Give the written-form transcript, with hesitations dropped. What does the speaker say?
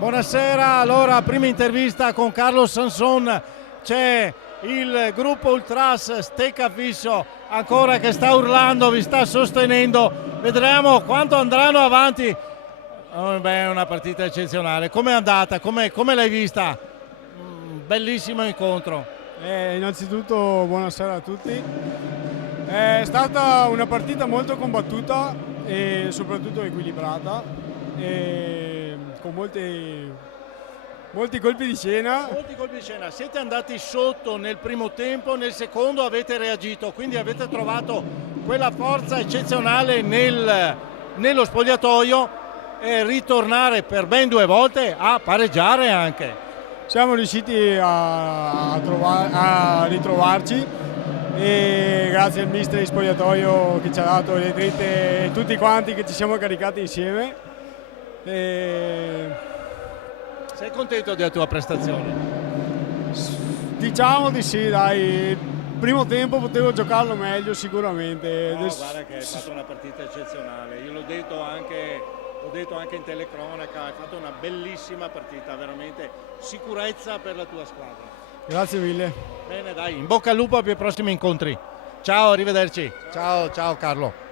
Buonasera, allora prima intervista con Carlo Sanson, c'è il gruppo Ultras Steccafisso ancora che sta urlando, vi sta sostenendo, vedremo quanto andranno avanti. Beh, è una partita eccezionale, com'è andata, come l'hai vista? Bellissimo incontro. Innanzitutto buonasera a tutti, è stata una partita molto combattuta e soprattutto equilibrata, e con molti colpi di scena. Molti colpi di scena, siete andati sotto nel primo tempo, nel secondo avete reagito, quindi avete trovato quella forza eccezionale nello spogliatoio e ritornare per ben 2 volte a pareggiare anche. Siamo riusciti a ritrovarci e grazie al mister di spogliatoio che ci ha dato le dritte e tutti quanti che ci siamo caricati insieme. Sei contento della tua prestazione? Diciamo di sì, dai. Il primo tempo potevo giocarlo meglio sicuramente. No, guarda che hai fatto una partita eccezionale, io l'ho detto anche in telecronaca, hai fatto una bellissima partita, veramente sicurezza per la tua squadra. Grazie mille. Bene, dai, in bocca al lupo per i prossimi incontri. Ciao, arrivederci. Ciao Carlo.